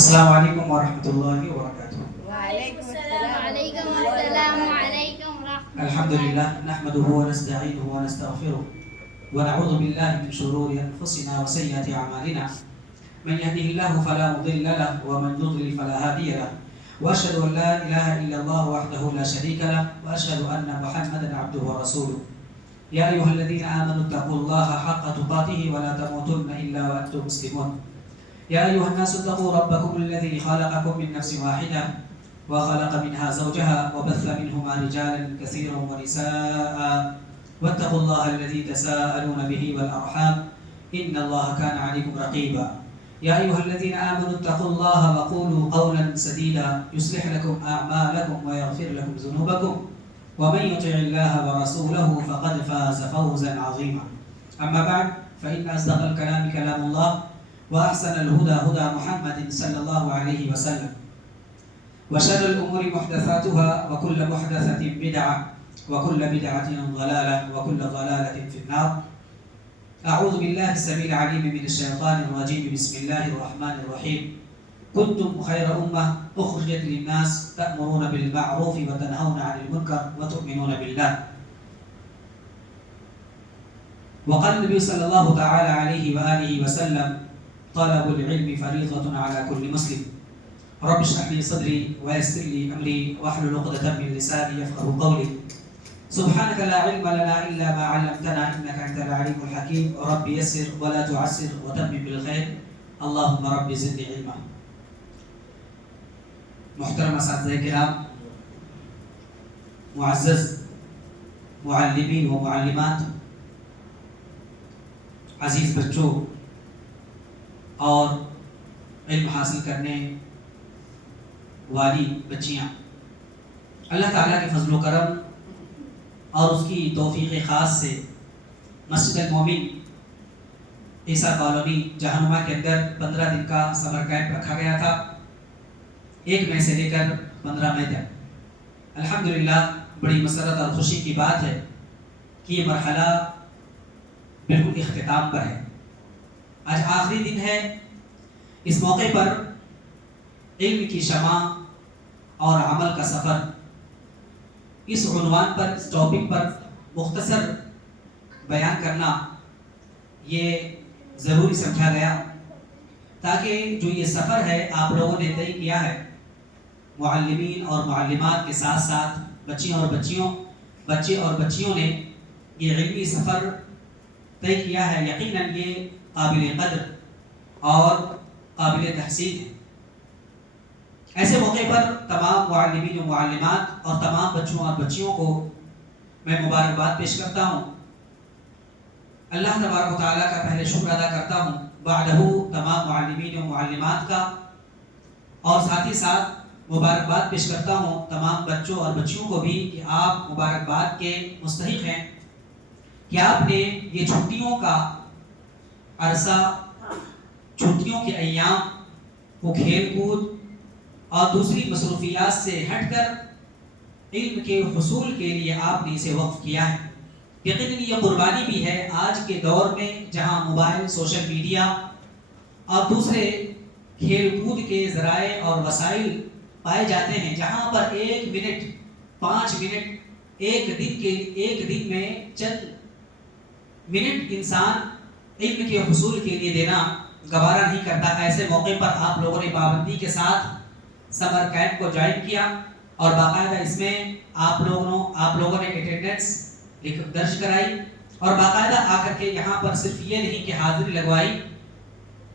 السلام علیکم ورحمۃ اللہ وبرکاتہ۔ وعلیکم السلام علیکم ورحمۃ الحمد للہ نحمده ونستعینه ونستغفره ونعوذ باللہ من شرور انفسنا وسیئات اعمالنا من يهده الله فلا مضل له ومن يضلل فلا هادي له واشهد ان لا اله الا الله وحده لا شريك له واشهد ان محمدا عبده ورسوله يا ايها الذين امنوا اتقوا الله حق تقاته ولا تموتن الا وانتم مسلمون يا أيها الناس اتقوا ربكم الذي خلقكم من نفس واحدة وخلق منها زوجها وبث منهما رجالا كثيرا ونساء واتقوا الله الذي تساءلون به والأرحام إن الله كان عليكم رقيبا يا أيها الذين آمنوا اتقوا الله وقولوا قولا سديدا يصلح لكم أعمالكم ويغفر لكم ذنوبكم ومن يطع الله ورسوله فقد فاز فوزا عظيما أما بعد فإن أصدق الكلام كلام الله وأحسن الهدى هدى محمد صلى الله عليه وسلم وشر الأمور محدثاتها وكل محدثة بدعة وكل بدعة ضلالة وكل ضلالة في النار أعوذ بالله السميع العليم من الشيطان الرجيم بسم الله الرحمن الرحيم كنتم خير أمة أخرجت للناس تأمرون بالمعروف وتنهون عن المنكر وتؤمنون بالله وقال النبي صلى الله تعالى عليه وآله وسلم طلب العلم فريضة على كل مسلم رب اشرح لي صدري ويسر لي أمري واحلل عقدة من لساني يفقهوا قولي سبحانك لا علم لنا إلا ما علمتنا إنك أنت العليم الحكيم رب يسر ولا تعسر وتمم بالخير اللهم رب زدني علما۔ محترم اساتذہ کرام، معزز معلمین و معلمات، عزیز بچوں اور علم حاصل کرنے والی بچیاں، اللہ تعالیٰ کے فضل و کرم اور اس کی توفیق خاص سے مسجد المومن عیسیٰ کالونی جہنما کے اندر 15 دن کا سمر کیمپ رکھا گیا تھا، 1 مئی سے لے کر 15 مئی تک۔ الحمدللہ بڑی مسرت اور خوشی کی بات ہے کہ یہ مرحلہ بالکل اختتام پر ہے۔ آج آخری دن ہے۔ اس موقع پر علم کی شمع اور عمل کا سفر، اس عنوان پر، اس ٹاپک پر مختصر بیان کرنا یہ ضروری سمجھا گیا تاکہ جو یہ سفر ہے آپ لوگوں نے طے کیا ہے، معلمین اور معلمات کے ساتھ ساتھ بچے اور بچیوں نے یہ علمی سفر طے کیا ہے، یقیناً یہ قابل قدر اور قابل تحسین ہے۔ ایسے موقع پر تمام معلمین و معلمات اور تمام بچوں اور بچیوں کو میں مبارکباد پیش کرتا ہوں۔ اللہ تبارک و تعالیٰ کا پہلے شکر ادا کرتا ہوں، بعدہ تمام معلمین و معلمات کا، اور ساتھ ہی ساتھ مبارکباد پیش کرتا ہوں تمام بچوں اور بچیوں کو بھی کہ آپ مبارکباد کے مستحق ہیں کہ آپ نے یہ چھٹیوں کا عرصہ، چھٹیوں کے ایام کو کھیل کود اور دوسری مصروفیات سے ہٹ کر علم کے حصول کے لیے آپ نے اسے وقف کیا ہے۔ یقیناً یہ قربانی بھی ہے آج کے دور میں جہاں موبائل، سوشل میڈیا اور دوسرے کھیل کود کے ذرائع اور وسائل پائے جاتے ہیں، جہاں پر 1 منٹ 5 منٹ ایک دن میں چند منٹ انسان علم کے حصول کے لیے دینا گوارا نہیں کرتا۔ ایسے موقع پر آپ لوگوں نے پابندی کے ساتھ سمر کیمپ کو جوائن کیا اور باقاعدہ اس میں آپ لوگوں نے اٹینڈنس درج کرائی اور باقاعدہ آ کر کے یہاں پر صرف یہ نہیں کہ حاضری لگوائی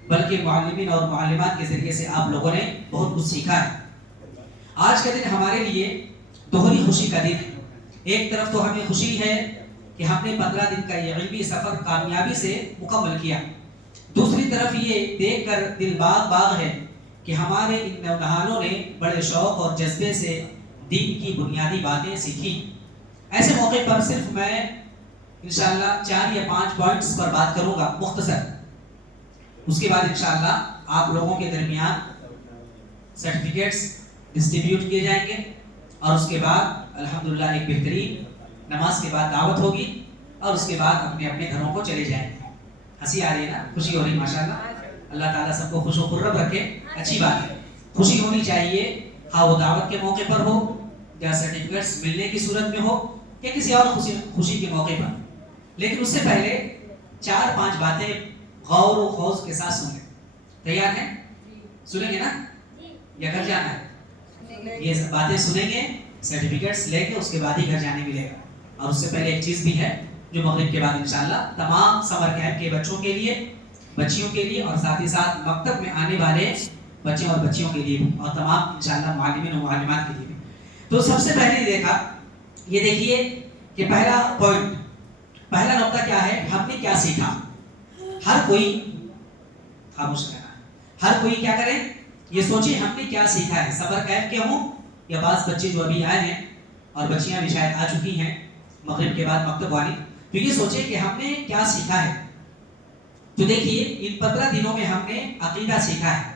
بلکہ معلمین اور معلمات کے ذریعے سے آپ لوگوں نے بہت کچھ سیکھا ہے۔ آج کا دن ہمارے لیے دوہری خوشی کا دن ہے۔ ایک طرف تو ہمیں خوشی ہے کہ ہم نے 15 دن کا یہ علمی سفر کامیابی سے مکمل کیا، دوسری طرف یہ دیکھ کر دل باغ ہے کہ ہمارے ان نوجوانوں نے بڑے شوق اور جذبے سے دین کی بنیادی باتیں سیکھی۔ ایسے موقع پر صرف میں انشاءاللہ 4 یا 5 پوائنٹس پر بات کروں گا مختصر، اس کے بعد انشاءاللہ آپ لوگوں کے درمیان سرٹیفکیٹس ڈسٹریبیوٹ کیے جائیں گے اور اس کے بعد الحمدللہ ایک بہترین نماز کے بعد دعوت ہوگی اور اس کے بعد اپنے اپنے گھروں کو چلے جائیں گے۔ ہنسی آ رہی ہے نا، خوشی ہو رہی ہے ماشاءاللہ، اللہ تعالیٰ سب کو خوش و خرم رکھے. اچھی بات ہے, خوشی ہونی چاہیے, ہاں وہ دعوت کے موقع پر ہو یا سرٹیفکیٹس ملنے کی صورت میں ہو یا کسی اور خوشی کے موقع پر. لیکن اس سے پہلے 4-5 باتیں غور و خوض کے ساتھ سنیں. تیار ہیں؟ سنیں گے نا یا گھر جانا ہے؟ یہ باتیں سنیں گے, سرٹیفکیٹس لے کے اس کے بعد ہی گھر جانے ملے گا. اور اس سے پہلے ایک چیز بھی ہے جو مغرب کے بعد انشاءاللہ تمام سمر کیمپ کے بچوں کے لیے, بچیوں کے لیے اور ساتھ ہی ساتھ مکتب میں آنے والے بچے اور بچیوں کے لیے اور تمام انشاءاللہ معلمین و معلمات کے لیے بھی. تو سب سے پہلے دیکھا, یہ دیکھیے کہ پہلا پوائنٹ, پہلا نقطہ کیا ہے, ہم نے کیا سیکھا. ہر کوئی خاموش رہنا ہے, ہر کوئی کیا کرے, یہ سوچے ہم نے کیا سیکھا ہے. سمر کیمپ کے ہوں یا بعض بچے جو ابھی آئے ہیں اور بچیاں بھی شاید آ چکی ہیں مغرب کے بعد مکتب والی, تو یہ سوچے کہ ہم نے کیا سیکھا ہے. تو دیکھیے ان 15 دنوں میں ہم نے عقیدہ سیکھا ہے.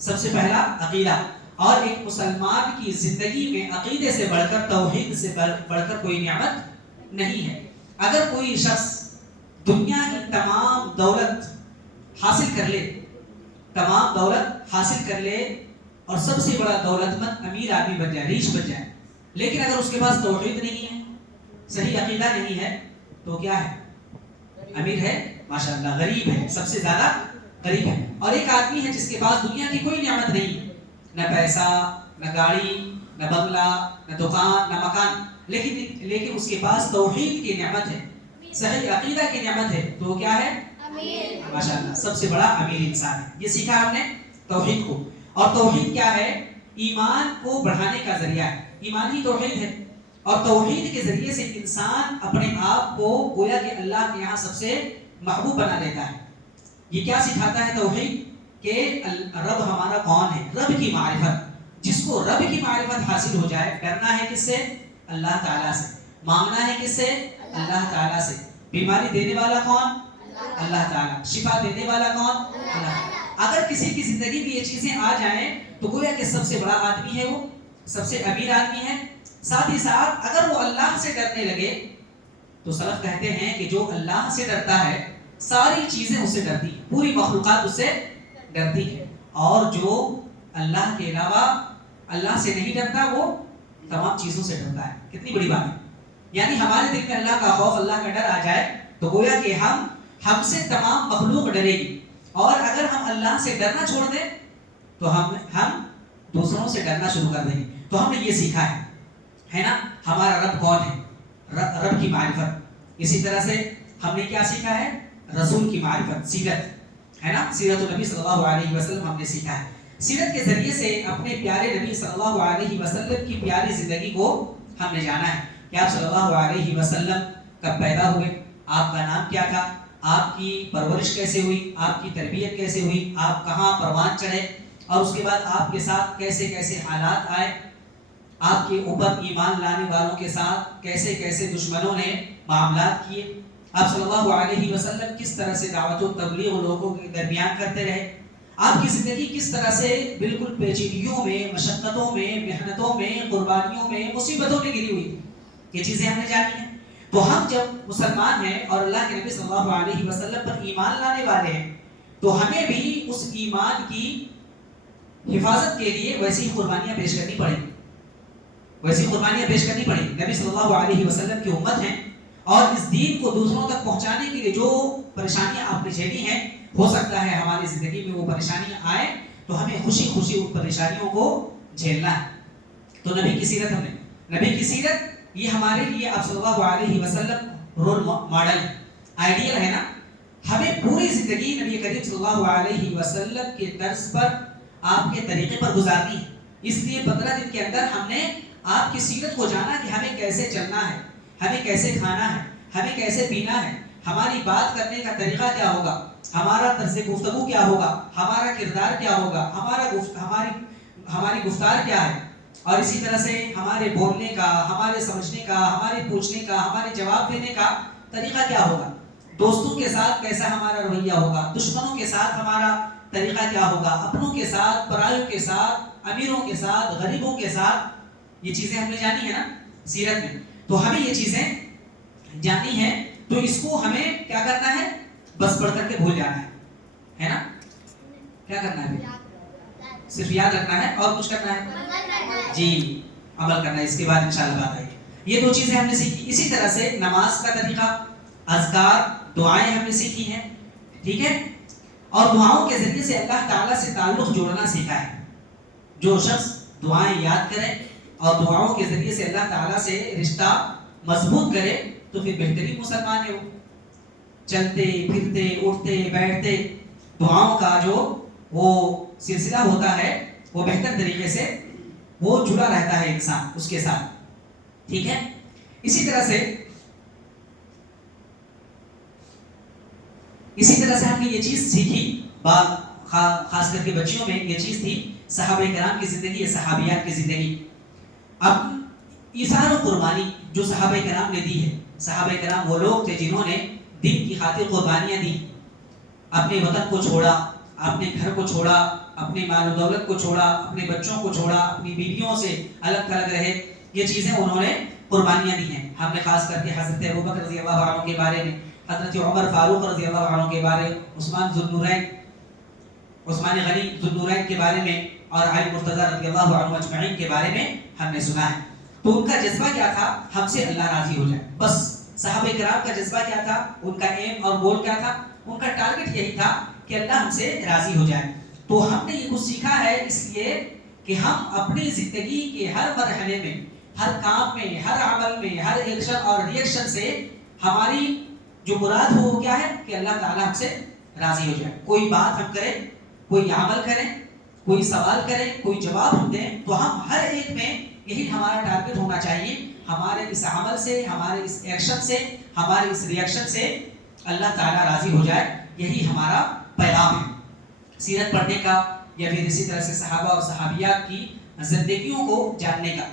سب سے پہلا عقیدہ, اور ایک مسلمان کی زندگی میں عقیدے سے بڑھ کر, توحید سے بڑھ کر کوئی نعمت نہیں ہے. اگر کوئی شخص دنیا کی تمام دولت حاصل کر لے, تمام دولت حاصل کر لے اور سب سے بڑا دولت مند امیر آدمی بن جائے, ریچ بن جائے, لیکن اگر اس کے پاس توحید نہیں ہے, صحیح عقیدہ نہیں ہے, تو کیا ہے, امیر ہے ماشاءاللہ, غریب ہے, سب سے زیادہ غریب ہے. اور ایک آدمی ہے جس کے پاس دنیا کی کوئی نعمت نہیں, نہ پیسہ, نہ گاڑی, نہ بنگلہ, نہ دکان, نہ مکان, لیکن اس کے پاس توحید کی نعمت ہے, صحیح عقیدہ کی نعمت ہے, تو کیا ہے, امیر, ماشاءاللہ سب سے بڑا امیر انسان ہے. یہ سیکھا ہم نے توحید کو. اور توحید کیا ہے, ایمان کو بڑھانے کا ذریعہ ہے, ایمان ہی توحید ہے. اور توحید کے ذریعے سے انسان اپنے آپ کو گویا کہ اللہ کے یہاں سب سے محبوب بنا دیتا ہے. یہ کیا سکھاتا ہے توحید, کہ رب ہمارا کون ہے, رب کی معرفت. جس کو رب کی معرفت حاصل ہو جائے, ڈرنا ہے کس سے, اللہ تعالیٰ سے, مانگنا ہے کس سے, اللہ تعالیٰ سے. بیماری دینے والا کون, اللہ تعالیٰ. شفا دینے والا کون, اللہ. اگر کسی کی زندگی میں یہ چیزیں آ جائیں تو گویا کہ سب سے بڑا آدمی ہے, وہ سب سے امیر آدمی ہے. ساتھ ہی ساتھ اگر وہ اللہ سے ڈرنے لگے, تو سلف کہتے ہیں کہ جو اللہ سے ڈرتا ہے ساری چیزیں اس سے ڈرتی ہیں, پوری مخلوقات اس سے ڈرتی ہے. اور جو اللہ کے علاوہ اللہ سے نہیں ڈرتا, وہ تمام چیزوں سے ڈرتا ہے. کتنی بڑی بات ہے. یعنی ہمارے دل میں اللہ کا خوف, اللہ کا ڈر آ جائے تو گویا کہ ہم سے تمام مخلوق ڈرے گی. اور اگر ہم اللہ سے ڈرنا چھوڑ دیں تو ہم دوسروں سے ڈرنا شروع کر دیں گے. تو ہم نے یہ سیکھا ہے نا, ہمارا رب کون ہے, رب کی معرفت. اسی طرح سے ہم نے کیا سیکھا ہے, رسول کی معرفت, سیرت ہے نا, سیرت النبی صلی اللہ علیہ وسلم ہم نے سیکھا ہے. سیرت کے ذریعے سے اپنے پیارے نبی صلی اللہ علیہ وسلم کی پیاری زندگی کو ہم نے جانا ہے کہ آپ صلی اللہ علیہ وسلم کب پیدا ہوئے, آپ کا نام کیا تھا, آپ کی پرورش کیسے ہوئی, آپ کی تربیت کیسے ہوئی, آپ کہاں پروان چڑھے, اور اس کے بعد آپ کے ساتھ کیسے کیسے حالات آئے, آپ کے اوپر ایمان لانے والوں کے ساتھ کیسے کیسے دشمنوں نے معاملات کیے, آپ صلی اللہ علیہ وسلم کس طرح سے دعوت و تبلیغ لوگوں کے درمیان کرتے رہے, آپ کی زندگی کس طرح سے بالکل پیچیدگیوں میں, مشقتوں میں, محنتوں میں, قربانیوں میں, مصیبتوں میں گری ہوئی. یہ چیزیں ہم نے جانی ہیں. تو ہم جب مسلمان ہیں اور اللہ کے نبی صلی اللہ علیہ وسلم پر ایمان لانے والے ہیں, تو ہمیں بھی اس ایمان کی حفاظت کے لیے ویسی قربانیاں پیش کرنی پڑیں گی, ویسی قربانیاں پیش کرنی پڑیں گی. نبی صلی اللہ علیہ وسلم کی امت ہیں اور اس دین کو دوسروں تک پہنچانے کے لیے جو پریشانیاں آپ نے جھیلی ہیں, ہو سکتا ہے ہماری زندگی میں وہ پریشانیاں آئیں تو ہمیں خوشی خوشی ان پریشانیوں کو جھیلنا ہے. تو نبی کی سیرت, ہم نے نبی کی سیرت, یہ ہمارے لیے آپ صلی اللہ علیہ وسلم رول ماڈل, آئیڈیل ہے نا. ہمیں پوری زندگی نبی کریم صلی اللہ علیہ وسلم کے طرز پر, آپ کے طریقے پر گزارنی ہے. اس لیے 15 دن کے اندر ہم نے آپ کی سیرت کو جانا کہ ہمیں کیسے چلنا ہے, ہمیں کیسے کھانا ہے, ہمیں کیسے پینا ہے, ہماری بات کرنے کا طریقہ کیا ہوگا, ہمارا طرز گفتگو کیا ہوگا, ہمارا کردار کیا ہوگا, ہماری گفتار کیا ہے, اور اسی طرح سے ہمارے بولنے کا, ہمارے سمجھنے کا, ہمارے پوچھنے کا, ہمارے جواب دینے کا طریقہ کیا ہوگا, دوستوں کے ساتھ کیسا ہمارا رویہ ہوگا, دشمنوں کے ساتھ ہمارا طریقہ کیا ہوگا, اپنوں کے ساتھ, پرایوں کے ساتھ, امیروں کے ساتھ, غریبوں کے ساتھ. یہ چیزیں ہم نے جانی ہے نا سیرت میں. تو ہمیں یہ چیزیں جانی ہیں, تو اس کو ہمیں کیا کرنا ہے, بس پڑھ کر کے بھول جانا ہے نا. کیا کرنا ہے؟ صرف یاد رکھنا ہے اور کچھ کرنا ہے؟ جی عمل کرنا ہے. اس کے بعد انشاءاللہ بات آئے گی. یہ دو چیزیں ہم نے سیکھی. اسی طرح سے نماز کا طریقہ، اذکار، دعائیں ہم نے سیکھی ہیں. ٹھیک ہے. اور دعاؤں کے ذریعے سے اللہ تعالیٰ سے تعلق جوڑنا سیکھا ہے. جو شخص دعائیں یاد کرے اور دعاؤں کے ذریعے سے اللہ تعالیٰ سے رشتہ مضبوط کرے تو پھر بہترین مسلمان ہے. وہ چلتے پھرتے اٹھتے بیٹھتے دعاؤں کا جو وہ سلسلہ ہوتا ہے وہ بہتر طریقے سے وہ جڑا رہتا ہے انسان اس کے ساتھ. ٹھیک ہے. اسی طرح سے ہم نے یہ چیز سیکھی، خاص کر کے بچیوں میں یہ چیز تھی، صحابہ کرام کی زندگی، صحابیات کی زندگی. اب ایثار و قربانی جو صحابہ کرام نے دی ہے، صحابہ کرام وہ لوگ تھے جنہوں نے دین کی خاطر قربانیاں دی. اپنے وطن کو چھوڑا، اپنے گھر کو چھوڑا، اپنے مال و دولت کو چھوڑا، اپنے بچوں کو چھوڑا، اپنی بیویوں سے الگ تھلگ رہے. یہ چیزیں انہوں نے قربانیاں دی ہیں. ہم نے خاص کر کے حضرت ابوبکر رضی اللہ عنہ کے بارے میں، حضرت عمر فاروق رضی اللہ عنہ کے بارے، عثمان غنی ذوالنورین کے بارے میں اور علی مرتضی رضی اللہ عنہ اجمعین کے بارے میں ہم نے سنا ہے. تو ان کا جذبہ کیا تھا؟ ہم سے اللہ راضی ہو جائے. بس صحابہ کرام کا جذبہ کیا تھا؟ ان کا ایم اور گول کیا تھا؟ ان کا ٹارگٹ یہی تھا کہ اللہ ہم سے راضی ہو جائے. تو ہم نے یہ کچھ سیکھا ہے اس لیے کہ ہم اپنی زندگی کے ہر مرحلے میں، ہر کام میں، ہر عمل میں، ہر ایکشن اور ریئیکشن سے ہماری جو مراد ہو وہ کیا ہے کہ اللہ تعالیٰ ہم سے راضی ہو جائے. کوئی بات ہم کریں، کوئی عمل کریں، کوئی سوال کریں، کوئی جواب ہم دیں، تو ہم ہر ایک میں یہی ہمارا ٹارگٹ ہونا چاہیے. ہمارے اس عمل سے، ہمارے اس ایکشن سے، ہمارے اس ریئیکشن سے اللہ تعالیٰ راضی ہو جائے. یہی ہمارا پیغام ہے سیرت پڑھنے کا، یا پھر اسی طرح سے صحابہ اور صحابیات کی زندگیوں کو جاننے کا.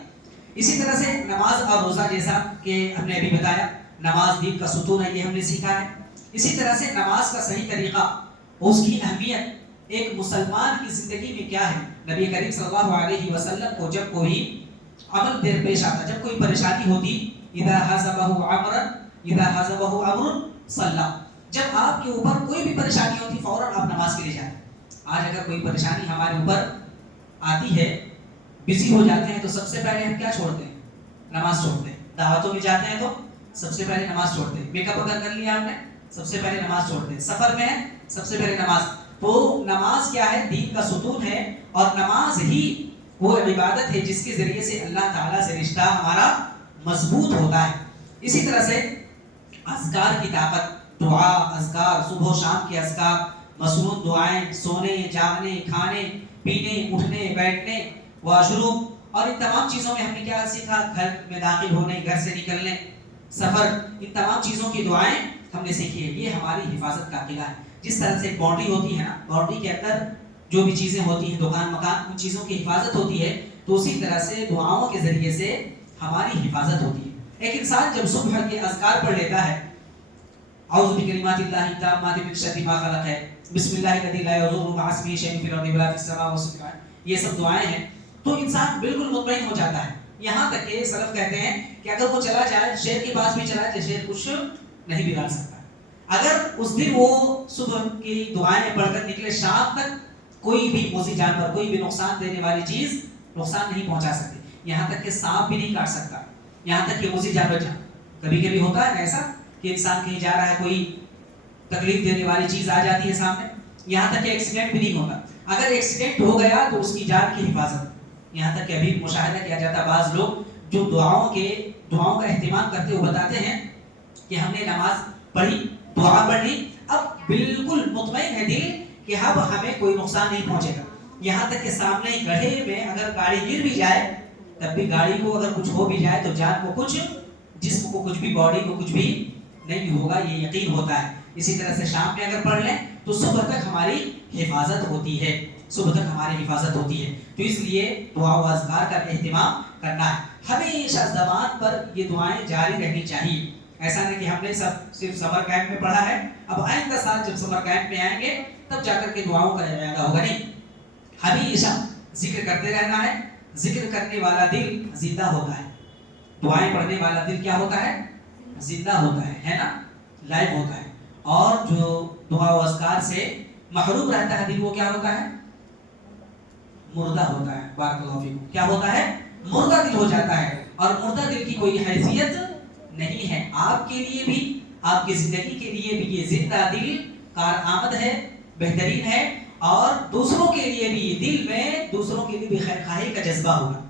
اسی طرح سے نماز اور روزہ، جیسا کہ ہم نے ابھی بتایا، نماز دین کا ستون ہے، یہ ہم نے سیکھا ہے. اسی طرح سے نماز کا صحیح طریقہ، اس کی اہمیت ایک مسلمان کی زندگی میں کیا ہے. نبی کریم صلی اللہ علیہ وسلم کو جب کوئی عمل پیش آتا، جب کوئی پریشانی ہوتی، اذا حزبہ امر صلی، جب آپ کے اوپر کوئی بھی پریشانی ہوتی فوراً آپ نماز کے لیے جاتے. آج اگر کوئی پریشانی ہمارے اوپر آتی ہے، بزی ہو جاتے ہیں، تو سب سے پہلے ہم کیا چھوڑتے ہیں؟ نماز چھوڑتے ہیں. دعوتوں میں جاتے ہیں تو سب سے پہلے نماز چھوڑتے ہیں. میک اپ اگر کر لیا ہم نے، سب سے پہلے نماز چھوڑتے ہیں. سفر میں ہے، سب سے پہلے نماز. تو نماز کیا ہے؟ دین کا ستون ہے. اور نماز ہی وہ عبادت ہے جس کے ذریعے سے اللہ تعالیٰ سے رشتہ ہمارا مضبوط ہوتا ہے. اسی طرح سے اذکار کی طاقت، دعا، اذکار، صبح و شام کے اذکار، مسنون دعائیں، سونے جاگنے، کھانے پینے، اٹھنے بیٹھنے، واشروم، اور ان تمام چیزوں میں ہم نے کیا سیکھا؟ گھر میں داخل ہونے، گھر سے نکلنے، سفر، ان تمام چیزوں کی دعائیں ہم نے سیکھی ہے. یہ ہماری حفاظت کا قلعہ ہے. جس طرح سے ایک باؤنڈری ہوتی ہے نا، باؤنڈری کے اندر جو بھی چیزیں ہوتی ہیں، دکان مکان، ان چیزوں کی حفاظت ہوتی ہے، تو اسی طرح سے دعاؤں کے ذریعے سے ہماری حفاظت ہوتی ہے. ایک انسان جب صبح کے اذکار پڑھ لیتا ہے، اعوذ بکلمات اللہ التامات من شر ما خلق ہے، بسم اللہ الذی لا یضر مع اسمہ شیء فی الارض ولا فی السماء والسبحان، یہ سب دعائیں ہیں، تو انسان بالکل مطمئن ہو جاتا ہے. یہاں تک کہ سلف کہتے ہیں کہ اگر وہ چلا جائے، شیر کے پاس بھی چلا جائے، شیر کچھ نہیں بگاڑ سکتا. اگر اس دن وہ صبح کی دعائیں پڑھ کر نکلے، شام تک کوئی بھی موذی جانور، کوئی بھی نقصان دینے والی چیز نقصان نہیں پہنچا سکتی. یہاں تک کہ سانپ بھی نہیں کاٹ سکتا. یہاں تک کہ موذی جانور، کبھی کبھی ہوتا ہے ایسا کہ انسان کہیں جا رہا ہے، کوئی تکلیف دینے والی چیز آ جاتی ہے سامنے، یہاں تک کہ ایکسیڈنٹ بھی نہیں ہوتا. اگر ایکسیڈنٹ ہو گیا تو اس کی جان کی حفاظت. یہاں تک کہ ابھی مشاہدہ کیا جاتا ہے، بعض لوگ جو دعاؤں کا اہتمام کرتے ہوئے بتاتے ہیں کہ ہم نے نماز پڑھی، دعا پڑھ لی، اب بالکل مطمئن ہے دل کہ اب ہمیں کوئی نقصان نہیں پہنچے گا. یہاں تک کہ سامنے گڑھے میں اگر گاڑی گر بھی جائے، تب بھی گاڑی کو اگر کچھ ہو بھی جائے تو جان کو کچھ، جسم کو کچھ بھی، باڈی کو کچھ بھی نہیں ہوگا، یہ یقین ہوتا ہے. اسی طرح سے شام میں اگر پڑھ لیں تو صبح تک ہماری حفاظت ہوتی ہے، صبح تک ہماری حفاظت ہوتی ہے. تو اس لیے دعا و اذکار کا اہتمام کرنا ہے. ہمیشہ زبان پر یہ دعائیں جاری رہنی چاہیے. ایسا نہیں کہ ہم نے صرف سمر کیمپ میں پڑھا ہے، اب آئندہ سال جب سمر کیمپ میں آئیں گے تب جا کر کے دعاؤں کا اعادہ ہوگا. نہیں، ہمیشہ ذکر کرتے رہنا ہے. ذکر کرنے والا دل زندہ ہوتا ہے. دعائیں پڑھنے والا دل کیا ہوتا ہے؟ زندہ ہوتا ہے نا، لائف ہوتا ہے. اور جو دعا و اذکار سے محروم رہتا ہے دل وہ کیا ہوتا ہے؟ مردہ ہوتا ہے. بارک اللہ فیکم. کیا ہوتا ہے؟ مردہ دل ہو جاتا ہے. اور مردہ دل کی کوئی حیثیت نہیں ہے. آپ کے لیے بھی آپ کی زندگی کے لیے بھی یہ زندہ دل کارآمد ہے, بہترین ہے, اور دوسروں کے لیے بھی دل میں دوسروں کے لیے بھی خیر خواہی کا جذبہ ہوگا.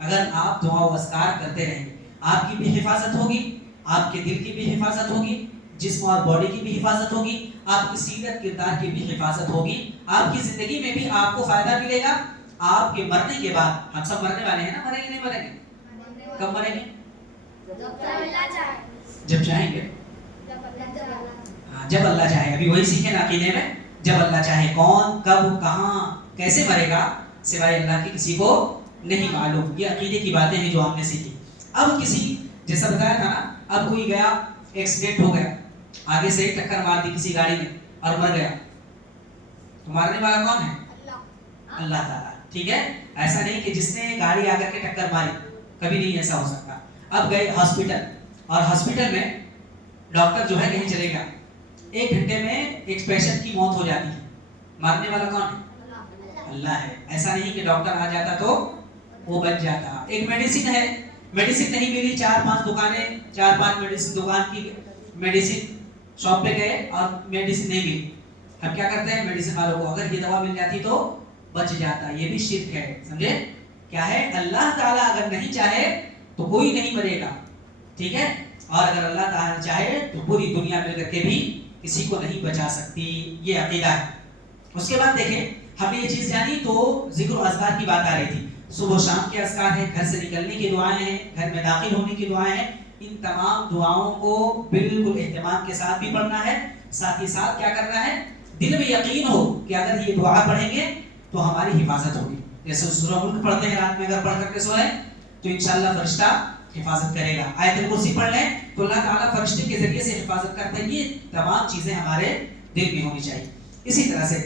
اگر آپ دعا و اذکار کرتے رہیں گے, آپ کی بھی حفاظت ہوگی, آپ کے دل کی بھی حفاظت ہوگی, جسم اور باڈی کی بھی حفاظت ہوگی, آپ کی سیرت کردار کی بھی حفاظت ہوگی. آپ کی زندگی میں بھی آپ کو فائدہ ملے گا. آپ کے مرنے کے بعد, ہم سب مرنے والے ہیں نا, مریں گے نہیں مریں گے؟ کب مریں گے؟ جب چاہیں گے. جب اللہ چاہے. ابھی وہی سیکھیں نا عقیدے میں, جب اللہ چاہے. کون, کب, کہاں, کیسے مرے گا سوائے اللہ کے کسی کو نہیں معلوم. یہ عقیدے کی باتیں ہیں جو ہم نے سیکھی. اب کسی, جیسا بتایا تھا نا, اب کوئی گیا, ایکسیڈنٹ ہو گیا, آگے سے ٹکر مار دی کسی گاڑی نے اور مر گیا, تو مارنے والا کون ہے؟ اللہ تعالیٰ. ٹھیک ہے, ایسا نہیں کہ جس نے گاڑی آ کر کے ٹکر ماری, کبھی نہیں ایسا ہو سکتا. اب گئے ہاسپٹل, اور ہاسپٹل میں ڈاکٹر جو ہے کہیں چلے گیا, 1 گھنٹے میں ایک پیشنٹ کی موت ہو جاتی ہے. مارنے والا کون ہے؟ اللہ ہے. ایسا نہیں کہ ڈاکٹر آ جاتا تو وہ بچ جاتا. ایک میڈیسن ہے, میڈیسن نہیں ملی, 4-5 دکانیں, 4-5 میڈیسن دکان کی میڈیسن شاپ پہ گئے اور میڈیسن نہیں ملی. ہم کیا کرتے ہیں میڈیسن والوں کو, اگر یہ دوا مل جاتی تو بچ جاتا. یہ بھی شرک ہے. سمجھے کیا ہے؟ اللہ تعالیٰ اگر نہیں چاہے تو کوئی نہیں مرے گا. ٹھیک ہے, اور اگر اللہ تعالیٰ چاہے تو پوری دنیا مل کر کے بھی کسی کو نہیں بچا سکتی. یہ عقیدہ ہے. اس کے بعد دیکھیں, ہم نے یہ چیز جانی تو ذکر و اذکار کی بات آ رہی تھی. صبح و شام کے اذکار ہیں, گھر سے نکلنے کی دعائیں ہیں, گھر میں داخل ہونے کی دعائیں ہیں. ان تمام دعاؤں کو بالکل اہتمام کے ساتھ بھی پڑھنا ہے. ساتھ ہی ساتھ کیا کرنا ہے, دل میں یقین ہو کہ اگر یہ دعا پڑھیں گے تو ہماری حفاظت ہوگی. جیسے سورہ ملک پڑھتے ہیں رات میں, اگر پڑھ کر کے سوئیں تو انشاءاللہ فرشتہ حفاظت کرے گا. آیت الکرسی پڑھ لیں تو اللہ تعالیٰ فرشتے کے ذریعے سے حفاظت کرتے ہیں. یہ تمام چیزیں ہمارے دل میں ہونی چاہیے. اسی طرح سے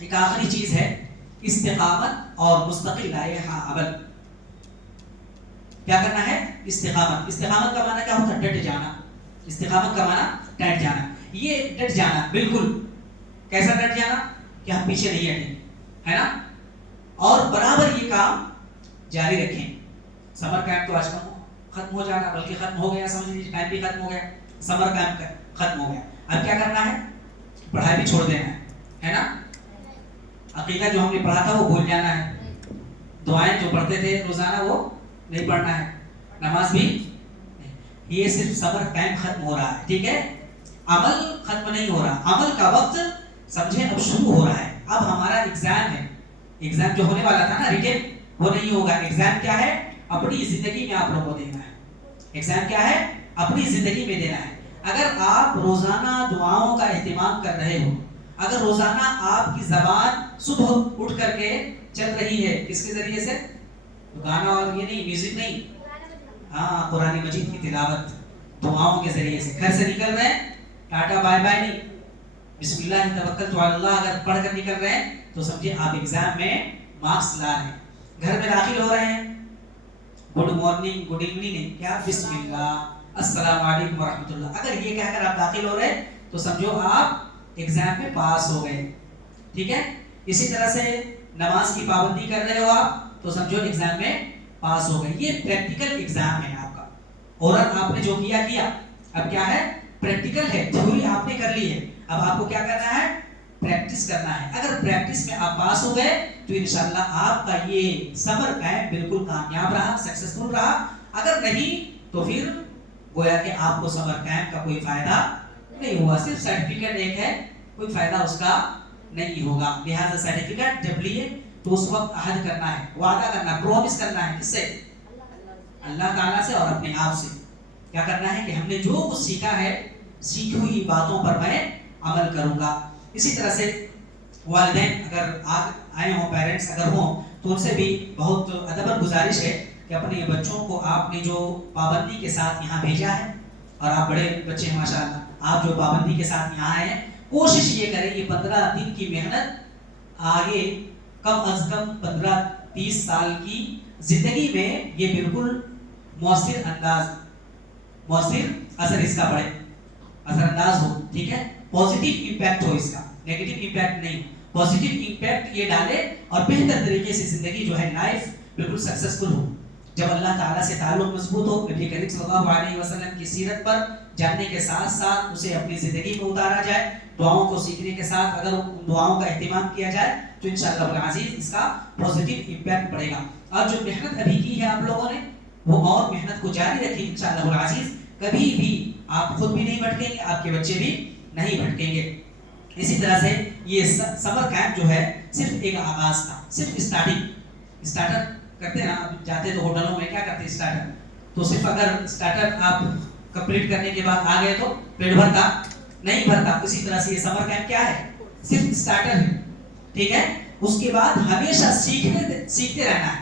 ایک آخری چیز ہے استقامت اور مستقل لائحہ عمل. کیا کرنا ہے؟ استقامت. استقامت کا معنی کیا ہوتا ہے؟ ڈٹ جانا. استقامت کا معنی ڈٹ جانا. یہ ڈٹ جانا بالکل کیسا ڈٹ جانا کہ ہم پیچھے نہیں ہٹیں, ہے نا, اور برابر یہ کام جاری رکھیں. سمر کیمپ تو آج ختم ہو جانا, بلکہ ختم ہو گیا, سمجھ لیجیے ٹائم بھی ختم ہو گیا, سمر کیمپ ختم ہو گیا. اب کیا کرنا ہے؟ پڑھائی بھی چھوڑ دینا ہے نا. عقیدہ جو ہم نے پڑھا تھا وہ بھول جانا ہے. دعائیں جو پڑھتے تھے روزانہ وہ نہیں پڑھنا ہے. نماز بھی. یہ صرف سمر کیمپ ختم ہو رہا ہے. ٹھیک ہے, عمل ختم نہیں ہو رہا. عمل کا وقت سمجھیں اب شروع ہو رہا ہے. اب ہمارا ایگزام ہے. ایگزام جو ہونے والا تھا نا ریٹن, وہ نہیں ہوگا. ایگزام کیا ہے؟ اپنی زندگی میں آپ لوگوں کو دینا ہے. ایگزام کیا ہے؟ اپنی زندگی میں دینا ہے. اگر آپ روزانہ دعاؤں کا اہتمام کر رہے ہو, اگر روزانہ آپ کی زبان صبح اٹھ کر کے چل رہی ہے, کس کے ذریعے سے؟ گانا اور یہ نہیں, میوزک نہیں, ہاں قرآن مجید کی تلاوت, دعاؤں کے ذریعے سے. گھر سے نکل رہے ہیں, ٹاٹا بائے بائے نہیں, بسم اللہ توکلت علی اللہ اگر پڑھ کر نکل رہے ہیں تو سمجھے آپ ایگزام میں مارکس لا رہے ہیں. گھر میں داخل ہو رہے ہیں, گڈ مارننگ, گڈ ایوننگ نہیں, کیا بسم اللہ, السلام علیکم ورحمۃ اللہ, اگر یہ کہہ کر آپ داخل ہو رہے ہیں تو سمجھو آپ ایگزام میں پاس ہو گئے. ٹھیک ہے, اسی طرح سے نماز کی پابندی کر رہے ہو آپ تو سمجھو ایگزام میں پاس ہو گئے. یہ پریکٹیکل ایگزام ہے آپ کا. اور آپ نے جو کیا, اب کیا ہے؟ پریکٹیکل ہے. تھیوری آپ نے کر لی ہے, اب آپ کو کیا کرنا ہے؟ پریکٹس کرنا ہے. اگر پریکٹس میں آپ پاس ہو گئے تو انشاءاللہ آپ کا یہ سمر کیمپ بالکل کامیاب رہا, سکسیسفل رہا. اگر نہیں تو پھر گویا کہ آپ کو سمر کیمپ کا کوئی فائدہ نہیں ہوا, صرف سرٹیفکیٹ ایک ہے, کوئی فائدہ اس کا نہیں ہوگا. لہٰذا سرٹیفکیٹ جب لیے تو اس وقت عہد کرنا ہے, وعدہ کرنا, پرومس کرنا ہے. کس سے؟ اللہ تعالیٰ سے اور اپنے آپ سے. کیا کرنا ہے کہ ہم نے جو کچھ سیکھا ہے, سیکھی ہوئی باتوں پر میں عمل کروں گا. اسی طرح سے والدین اگر آئے ہوں, پیرنٹس اگر ہوں تو ان سے بھی بہت ادب گزارش ہے کہ اپنے بچوں کو آپ نے جو پابندی کے ساتھ یہاں بھیجا ہے, اور آپ بڑے بچے ہیں ماشاءاللہ, آپ جو پابندی کے ساتھ یہاں آئے ہیں, کوشش یہ کریں یہ 15 دن کی محنت آگے کم از کم 15-30 سال کی زندگی میں یہ بالکل مؤثر اثر اس کا پڑے, اثر انداز ہو. ٹھیک ہے, پازیٹیو امپیکٹ ہو اس کا. نیگیٹو امپیکٹ نہیں, پازیٹیو امپیکٹ یہ ڈالے اور بہتر طریقے سے زندگی جو ہے لائف بالکل سکسیسفل ہو. جب اللہ تعالیٰ سے تعلق مضبوط ہو, نبی کریم صلی اللہ علیہ وسلم کی سیرت پر جاننے کے ساتھ ساتھ اسے اپنی زندگی میں اتارا جائے, دعاؤں کو سیکھنے کے ساتھ اگر ان دعاؤں کا اہتمام کیا جائے تو انشاءاللہ العزیز اس کا پازیٹیو امپیکٹ پڑے گا. اور جو محنت ابھی کی ہے آپ لوگوں نے وہ اور محنت کو جاری رکھیں انشاءاللہ العزیز. کبھی بھی آپ خود بھی نہیں بھٹکیں گے, آپ کے بچے بھی نہیں بھٹکیں گے. اسی طرح سے یہ سمر کیمپ جو ہے صرف ایک آغاز تھا, صرف اسٹارٹر کرتے ہیں نا, جاتے تو ہوٹلوں میں کیا کرتے ہیں اسٹارٹر, تو صرف اگر اسٹارٹر آپ کمپلیٹ کرنے کے بعد آ گئے تو پیٹ بھرتا نہیں بھرتا. اسی طرح سے یہ سمر کیمپ کیا ہے, صرف اسٹارٹر ہے, ٹھیک ہے. اس کے بعد ہمیشہ سیکھتے رہنا ہے,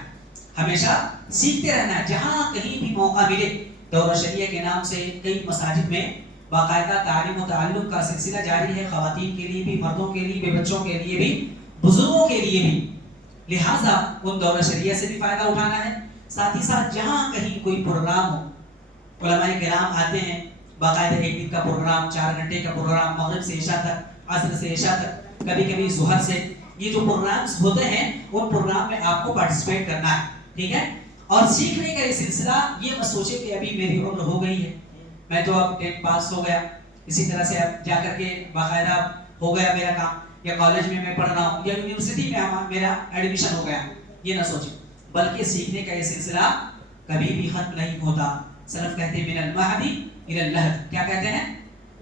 ہمیشہ سیکھتے رہنا ہے. جہاں کہیں بھی موقع ملے, دورہ شریعہ کے نام سے کئی مساجد میں باقاعدہ تعلیم و تعلم کا سلسلہ جاری ہے, خواتین کے لیے بھی, مردوں کے لیے بھی, بچوں کے لیے بھی, بزرگوں کے لیے بھی. لہٰذا ان دورہ شریعہ سے بھی فائدہ اٹھانا ہے. ساتھ ہی ساتھ جہاں کہیں کوئی پروگرام ہو, علماء کرام آتے ہیں, باقاعدہ ایک دن کا پروگرام, 4 گھنٹے کا پروگرام, مغرب سے عشاء تک, عصر سے عشاء تک, کبھی کبھی ظہر سے, یہ جو پروگرامز ہوتے ہیں ان پروگرام میں آپ کو پارٹیسپیٹ کرنا ہے, ٹھیک ہے. اور سیکھنے کا یہ سلسلہ, یہ مت سوچے کہ ابھی میری عمر ہو گئی ہے, میں تو اب 10 پاس ہو گیا, اسی طرح سے اب جا کر کے باقاعدہ ہو گیا میرا کام, یا کالج میں پڑھ رہا ہوں, یا یونیورسٹی میں میرا ایڈمیشن ہو گیا, یہ نہ سوچیں. بلکہ سیکھنے کا یہ سلسلہ کبھی بھی ختم نہیں ہوتا. سلف کہتے ہیں من المہدی الی اللحد, کیا کہتے ہیں,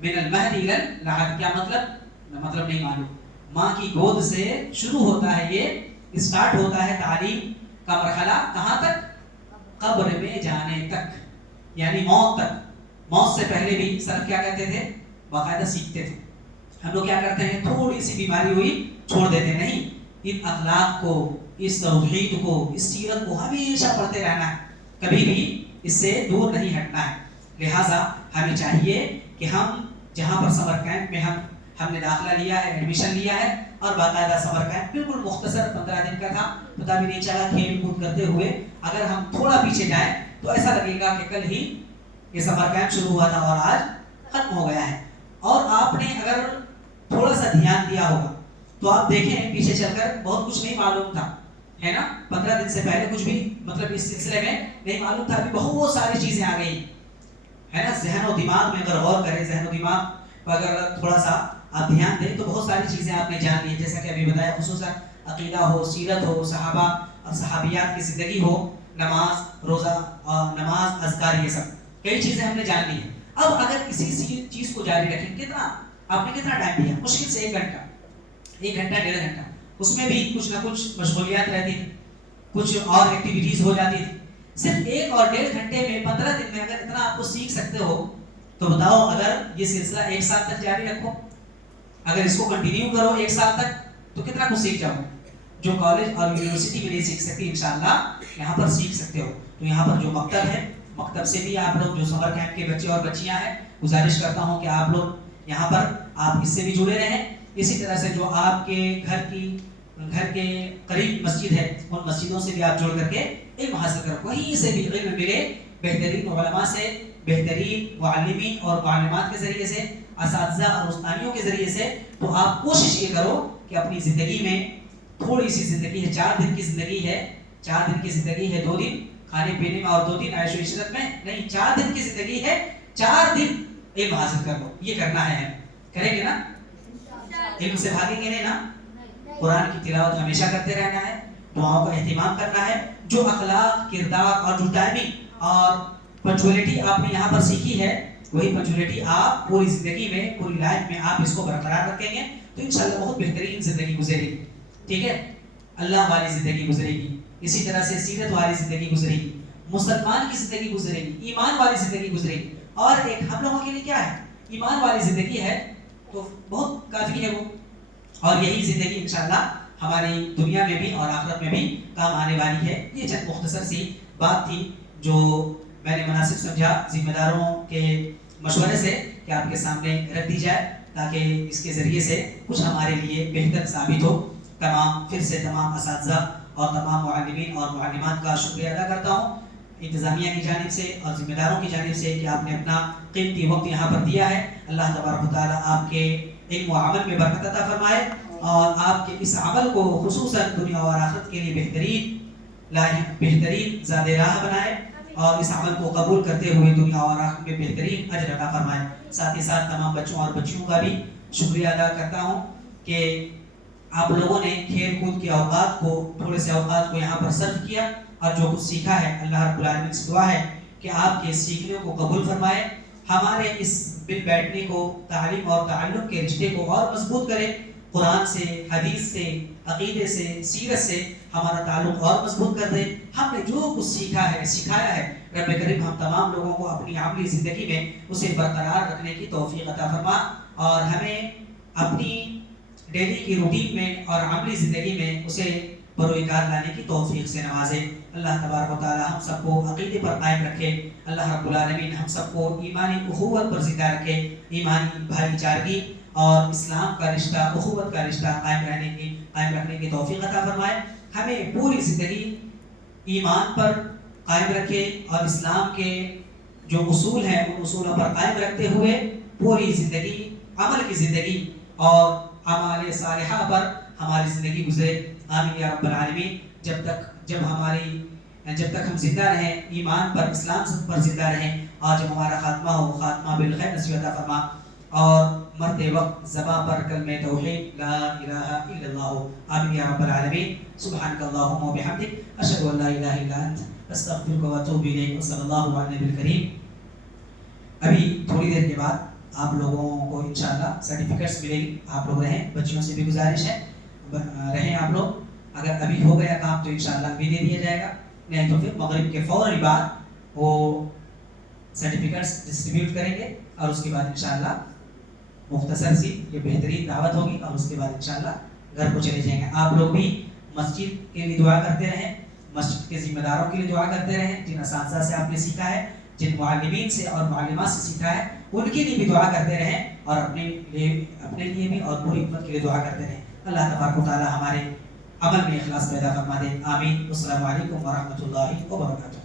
من المہدی الی اللحد. کیا مطلب نہیں معلوم. ماں کی گود سے شروع ہوتا ہے, یہ اسٹارٹ ہوتا ہے تعلیم کا مرحلہ, کہاں تک, قبر میں جانے تک, یعنی موت تک. موت سے پہلے بھی سلف کیا کہتے تھے, باقاعدہ سیکھتے تھے. ہم لوگ کیا کرتے ہیں, تھوڑی سی بیماری ہوئی چھوڑ دیتے ہیں. نہیں, ان اخلاق کو, اس توحید کو, اس سیرت کو ہمیشہ پڑھتے رہنا ہے, کبھی بھی اس سے دور نہیں ہٹنا ہے. لہٰذا ہمیں چاہیے کہ ہم جہاں پر سمر کیمپ میں ہم نے داخلہ لیا ہے, ایڈمیشن لیا ہے, اور باقاعدہ سمر کیمپ بالکل مختصر 15 دن کا تھا, پتہ بھی نہیں چلا, کھیل کود کرتے ہوئے اگر ہم تھوڑا پیچھے جائیں تو ایسا لگے گا کہ کل ہی یہ سمر کیمپ شروع ہوا تھا اور آج ختم ہو گیا ہے. اور آپ نے اگر تھوڑا سا دھیان دیا ہوگا تو آپ دیکھیں پیچھے چل کر بہت کچھ نہیں معلوم تھا, ہے نا. 15 دن سے پہلے کچھ بھی مطلب اس سلسلے میں نہیں معلوم تھا, ابھی بہت ساری چیزیں آ گئی, ہے نا. ذہن و دماغ میں اگر غور کریں, ذہن و دماغ پر اگر تھوڑا سا آپ دھیان دیں تو بہت ساری چیزیں آپ نے جان لی, جیسا کہ ابھی بتایا, خصوصاً عقیدہ ہو, سیرت ہو, صحابہ اور صحابیات کی زندگی ہو, نماز, روزہ اور نماز, اذکار, یہ سب کئی چیزیں ہم نے جان لی ہیں. اب اگر کسی چیز کو جاری رکھیں, کتنا آپ نے کتنا ٹائم دیا, مشکل سے 1 گھنٹہ, 1 گھنٹہ 1.5 گھنٹہ, اس میں بھی کچھ نہ کچھ مشغولیات رہتی تھی, کچھ اور ایکٹیویٹیز ہو جاتی تھی. صرف 1 اور 1.5 گھنٹے میں 15 دن میں اگر اتنا آپ کو سیکھ سکتے ہو تو بتاؤ, اگر یہ سلسلہ 1 سال تک جاری رکھو, اگر اس کو کنٹینیو کرو 1 سال تک, تو کتنا کچھ سیکھ جاؤ. جو کالج اور یونیورسٹی میں نہیں سیکھ سکتے انشاءاللہ یہاں پر سیکھ سکتے ہو. تو یہاں پر جو مکتب ہے, مکتب سے بھی آپ لوگ, جو سمر کیمپ کے بچے اور بچیاں ہیں, گزارش کرتا ہوں کہ آپ لوگ یہاں پر آپ اس سے بھی جڑے رہیں. اسی طرح سے جو آپ کے گھر کے قریب مسجد ہے, ان مسجدوں سے بھی آپ جڑ کر کے علم حاصل کرو, وہیں سے بھی علم ملے, بہترین علماء سے, بہترین معلمین اور معلمات کے ذریعے سے, اساتذہ اور استادیوں کے ذریعے سے. تو آپ کوشش یہ کرو کہ اپنی زندگی میں, تھوڑی سی زندگی ہے, 4 دن کی زندگی ہے, 4 دن کی زندگی ہے, 2 دن کھانے پینے میں اور 2 دن عیش و عشرت میں نہیں, 4 دن کی زندگی ہے, 4 دن علم حاصل کر لو. یہ کرنا ہے, کریں گے نا, علم سے بھاگیں گے نہیں نا. قرآن کی تلاوت ہمیشہ کرتے رہنا ہے, دعاؤں کا اہتمام کرنا ہے. جو اخلاق, کردار اور جو ٹائمنگ اور پنچولیٹی آپ نے یہاں پر سیکھی ہے, وہی پنچولیٹی آپ پوری زندگی میں, پوری لائف میں آپ اس کو برقرار رکھیں گے تو انشاءاللہ بہت بہترین زندگی گزرے گی, ٹھیک ہے. اللہ والی زندگی گزرے گی, اسی طرح سے سیرت والی زندگی گزرے گی, مسلمان کی زندگی گزرے گی, ایمان والی زندگی گزرے گی. اور ایک ہم لوگوں کے لیے کیا ہے, ایمان والی زندگی ہے تو بہت کافی ہے وہ, اور یہی زندگی انشاءاللہ ہماری دنیا میں بھی اور آخرت میں بھی کام آنے والی ہے. یہ چند مختصر سی بات تھی جو میں نے مناسب سمجھا ذمہ داروں کے مشورے سے کہ آپ کے سامنے رکھ دی جائے, تاکہ اس کے ذریعے سے کچھ ہمارے لیے بہتر ثابت ہو. پھر سے تمام اساتذہ اور تمام معلمین اور معلمات کا شکریہ ادا کرتا ہوں, انتظامیہ کی جانب سے اور ذمہ داروں کی جانب سے, کہ آپ نے اپنا قیمتی وقت یہاں پر دیا ہے. اللہ تبارک و تعالیٰ آپ کے علم و عمل میں برکت عطا فرمائے اور آپ کے اس عمل کو خصوصاً دنیا اور آخرت کے لیے بہترین زاد راہ بنائے اور اس عمل کو قبول کرتے ہوئے دنیا اور آخرت میں بہترین اجر عطا فرمائے۔ ساتھ ہی ساتھ تمام بچوں اور بچیوں کا بھی شکریہ ادا کرتا ہوں کہ آپ لوگوں نے کھیل کود کے اوقات کو تھوڑے سے اوقات کو یہاں پر صرف کیا اور جو کچھ سیکھا ہے اللہ رب العالمین سے دعا ہے کہ آپ کے سیکھنے کو قبول فرمائے، ہمارے اس مل بیٹھنے کو، تعلیم اور تعلم کے رشتے کو اور مضبوط کرے، قرآن سے، حدیث سے، عقیدے سے، سیرت سے ہمارا تعلق اور مضبوط کر دے۔ ہم نے جو کچھ سیکھا ہے، سکھایا ہے، رب کریم ہم تمام لوگوں کو اپنی عملی زندگی میں اسے برقرار رکھنے کی توفیق عطا فرما اور ہمیں اپنی ڈیلی کی روٹین میں اور عملی زندگی میں اسے بروئے کار لانے کی توفیق سے نوازے۔ اللہ تبارک و تعالی ہم سب کو عقیدے پر قائم رکھے، اللہ رب العالمین ہم سب کو ایمانی اخوت پر زندہ رکھے، ایمانی بھائی چارگی اور اسلام کا رشتہ، اخوت کا رشتہ قائم رکھنے کی توفیق عطا فرمائے۔ ہمیں پوری زندگی ایمان پر قائم رکھے اور اسلام کے جو اصول ہیں ان اصولوں پر قائم رکھتے ہوئے پوری زندگی، عمل کی زندگی اور اعمال صالحہ پر ہماری زندگی گزرے۔ آمین یا رب العالمین۔ جب تک ہم زندہ رہیں ایمان پر، اسلام پر زندہ رہیں اور جب ہمارا خاتمہ ہو، خاتمہ بالخیر نصیب عطا فرما اور مرتے وقت زباں پر کلمہ توحید لا الہ الا اللہ ہو۔ آمین یا رب العالمین۔ سبحانک اللہم و بحمدک، اشہد ان لا الہ الا انت، استغفرک و اتوب الیک، صلی اللہ علی نبی الکریم۔ ابھی تھوڑی دیر کے بعد آپ لوگوں کو انشاءاللہ سرٹیفکیٹس ملے گی، آپ لوگ رہیں، بچیوں سے بھی گزارش ہے رہیں آپ لوگ، اگر ابھی ہو گیا کام تو انشاءاللہ ابھی دے دیا جائے گا، نہیں تو پھر مغرب کے فوری بعد وہ سرٹیفکیٹس ڈسٹریبیوٹ کریں گے اور اس کے بعد انشاءاللہ مختصر سی یہ بہترین دعوت ہوگی اور اس کے بعد انشاءاللہ گھر کو چلے جائیں گے۔ آپ لوگ بھی مسجد کے لیے دعا کرتے رہیں، مسجد کے ذمہ داروں کے لیے دعا کرتے رہیں، جن اساتذہ سے آپ نے سیکھا ہے، جن معلمین سے اور معلمات سے سیکھا ہے ان کے لیے بھی دعا کرتے رہیں اور اپنے لیے بھی اور پوری امت کے لیے دعا کرتے رہیں۔ اللہ تبارک و تعالی ہمارے عمل میں اخلاص پیدا فرما دے۔ آمین۔ السلام علیکم ورحمۃ اللہ وبرکاتہ۔